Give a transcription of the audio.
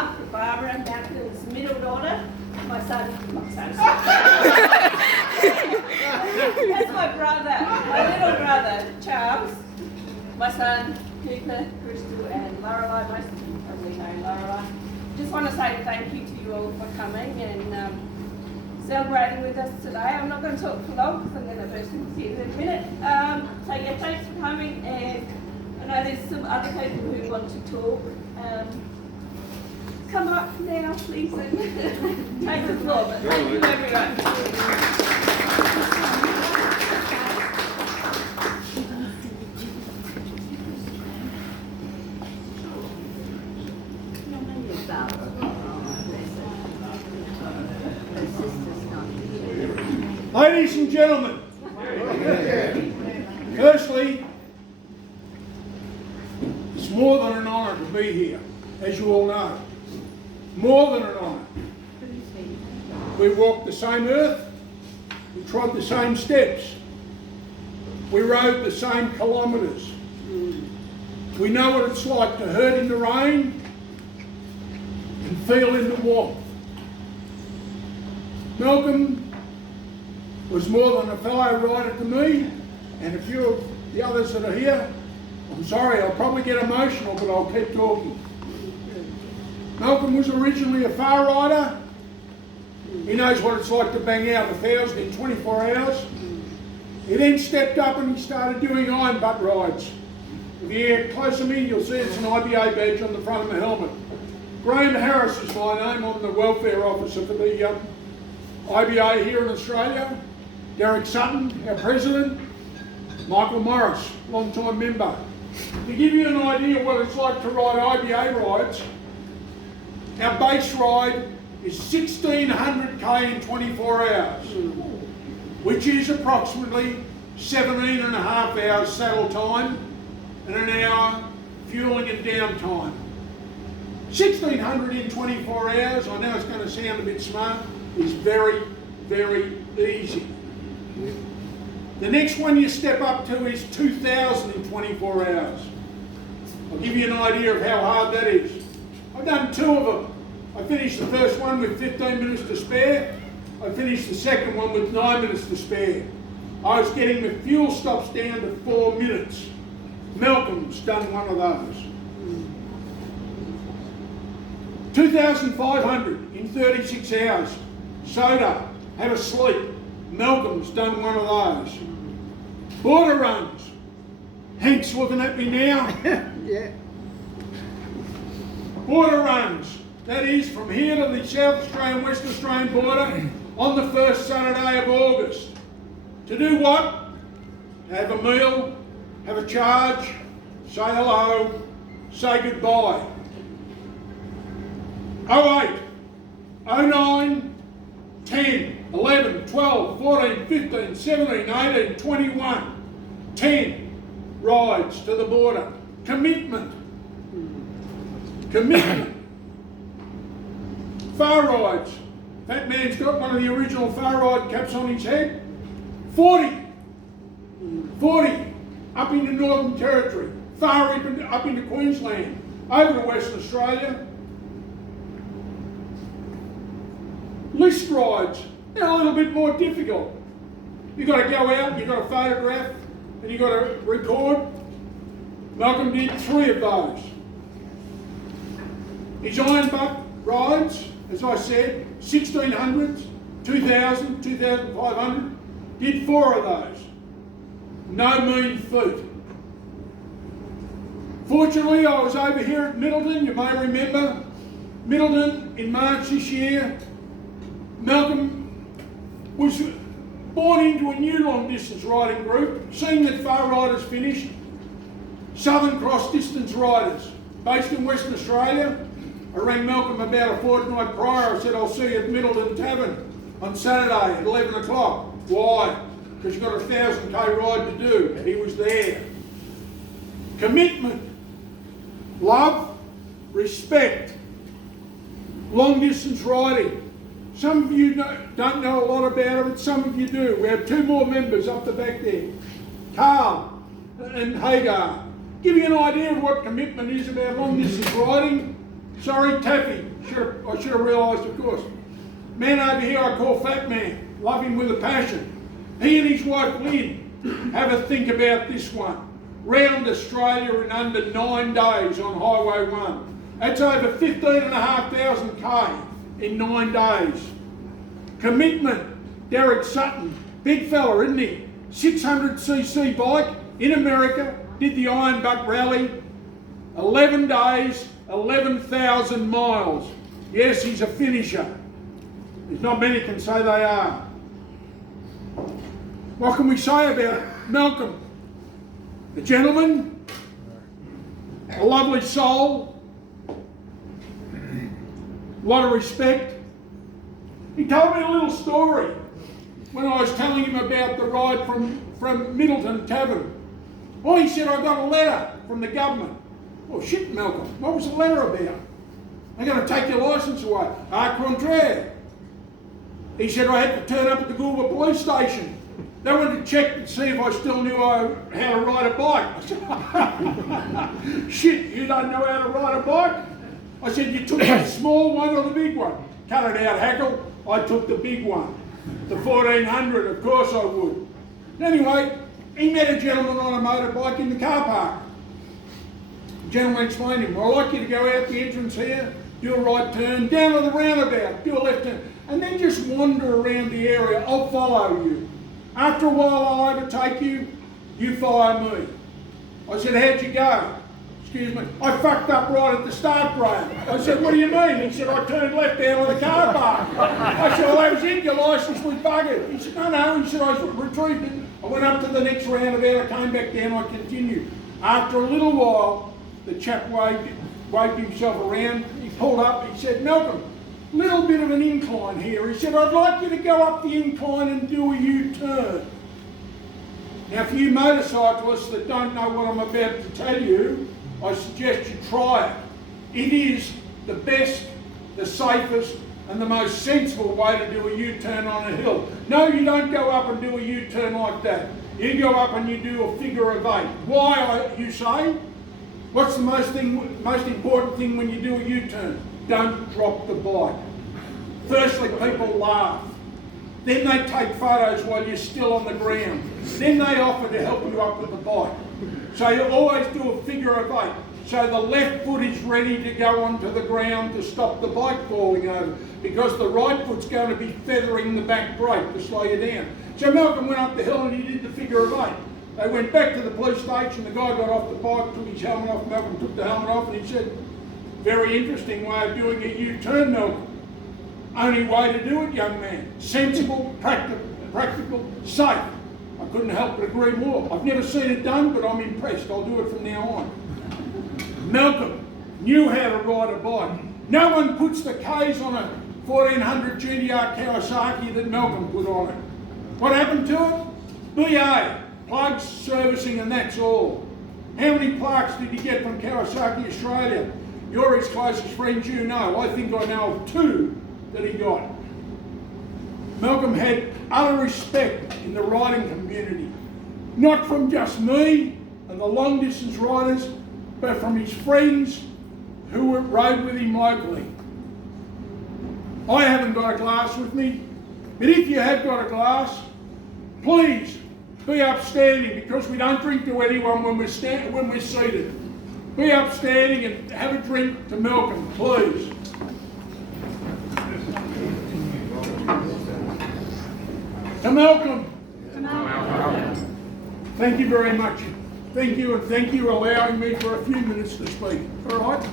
Love, Barbara, Malcolm's middle daughter, my son. That's my brother, my little brother, Charles, my son, Cooper, Crystal, and Lorelei. Most of you probably know Lorelei. Just want to say thank you to you all for coming and celebrating with us today. I'm not going to talk for long because I'm going to burst into tears in a minute. So yeah, thanks for coming, and I know there's some other people who want to talk. Come up now, please, and take the floor. But thank you, everyone. Ladies and gentlemen, firstly, it's more than an honour to be here, as you all know. More than an honour. We walked the same earth, we trod the same steps, we rode the same kilometres. We know what it's like to hurt in the rain and feel in the warmth. Malcolm was more than a fellow rider to me, and a few of the others that are here. I'm sorry, I'll probably get emotional, but I'll keep talking. Malcolm was originally a far rider. He knows what it's like to bang out 1,000 in 24 hours. He then stepped up and he started doing iron butt rides. If you get close to me, you'll see it's an IBA badge on the front of the helmet. Graham Harris is my name. I'm the welfare officer for the IBA here in Australia. Derek Sutton, our president. Michael Morris, long-time member. To give you an idea what it's like to ride IBA rides, our base ride is 1,600k in 24 hours, which is approximately 17 and a half hours saddle time and an hour fueling and downtime. 1,600 in 24 hours, I know it's going to sound a bit smart, is very, very easy. The next one you step up to is 2,000 in 24 hours. I'll give you an idea of how hard that is. I've done 2 of them. I finished the first one with 15 minutes to spare. I finished the second one with 9 minutes to spare. I was getting the fuel stops down to 4 minutes. Malcolm's done one of those. 2,500 in 36 hours. Soda, have a sleep. Malcolm's done one of those. Border runs. Hank's looking at me now. Yeah. Border runs. That is from here to the South Australian, West Australian border on the first Saturday of August. To do what? Have a meal, have a charge, say hello, say goodbye. 08, 09, 10, 11, 12, 14, 15, 17, 18, 21, 10 rides to the border. Commitment. Commitment. Far rides. That man's got one of the original far ride caps on his head. 40 up into Northern Territory, far up into Queensland, over to Western Australia. List rides, they're a little bit more difficult. You've got to go out, you've got to photograph, and you've got to record. Malcolm did 3 of those. His iron butt rides, as I said, 1,600s, 2,000, 2,500, did 4 of those. No mean feat. Fortunately, I was over here at Middleton, you may remember. Middleton in March this year. Malcolm was born into a new long distance riding group, seeing that far riders finished. Southern Cross Distance Riders, based in Western Australia. I rang Malcolm about a fortnight prior. I said, I'll see you at Middleton Tavern on Saturday at 11 o'clock. Why? Because you've got a 1,000k ride to do. He was there. Commitment, love, respect, long distance riding. Some of you don't know a lot about it, but some of you do. We have 2 more members up the back there, Carl and Hagar. Give you an idea of what commitment is about long distance riding. Sorry, Taffy. I should have realised, of course. Man over here I call Fat Man. Love him with a passion. He and his wife Lynn have a think about this one. Round Australia in under 9 days on Highway 1. That's over 15,500 K in 9 days. Commitment. Derek Sutton. Big fella, isn't he? 600cc bike in America. Did the Iron Buck Rally. 11 days, 11,000 miles. Yes, he's a finisher. There's not many can say they are. What can we say about it? Malcolm, a gentleman, a lovely soul, a lot of respect. He told me a little story when I was telling him about the ride from Middleton Tavern. Oh, he said, I got a letter from the government. Oh shit, Malcolm, what was the letter about? They're going to take your licence away. Au contraire. He said, I had to turn up at the Goulburn police station. They wanted to check and see if I still knew how to ride a bike. I said, shit, you don't know how to ride a bike? I said, you took the small one or the big one? Cut it out, Hackle. I took the big one. The 1400, of course I would. Anyway, he met a gentleman on a motorbike in the car park. The gentleman explained to him, I'd like you to go out the entrance here, do a right turn, down to the roundabout, do a left turn, and then just wander around the area. I'll follow you. After a while I'll overtake you, you follow me. I said, how'd you go? Excuse me. I fucked up right at the start rail. I said, what do you mean? He said, I turned left out of the car park. I said, well, that was it, your licence was buggered. He said, no. He said, I retrieved it. I went up to the next roundabout, I came back down, I continued. After a little while, the chap waved himself around, he pulled up, he said, Malcolm, little bit of an incline here. He said, I'd like you to go up the incline and do a U-turn. Now, for you motorcyclists that don't know what I'm about to tell you, I suggest you try it. It is the best, the safest, and the most sensible way to do a U-turn on a hill. No, you don't go up and do a U-turn like that. You go up and you do a figure of 8. Why, you say? What's the most important thing when you do a U-turn? Don't drop the bike. Firstly, people laugh. Then they take photos while you're still on the ground. Then they offer to help you up with the bike. So you always do a figure of 8. So the left foot is ready to go onto the ground to stop the bike falling over, because the right foot's going to be feathering the back brake to slow you down. So Malcolm went up the hill and he did the figure of 8. They went back to the police station, the guy got off the bike, took his helmet off, Malcolm took the helmet off, and he said, very interesting way of doing a U-turn, Malcolm. Only way to do it, young man. Sensible, practical, safe. I couldn't help but agree more. I've never seen it done, but I'm impressed. I'll do it from now on. Malcolm knew how to ride a bike. No one puts the Ks on a 1400 GTR Kawasaki that Malcolm put on it. What happened to it? BA, plugs, servicing, and that's all. How many plaques did he get from Kawasaki Australia? You're his closest friends, you know. I think I know of 2 that he got. Malcolm had utter respect in the riding community, not from just me and the long distance riders, but from his friends who rode with him locally. I haven't got a glass with me, but if you have got a glass, please be upstanding, because we don't drink to anyone when we're seated. Be upstanding and have a drink to Malcolm, please. To Malcolm. Thank you very much. Thank you, and thank you for allowing me for a few minutes to speak. All right?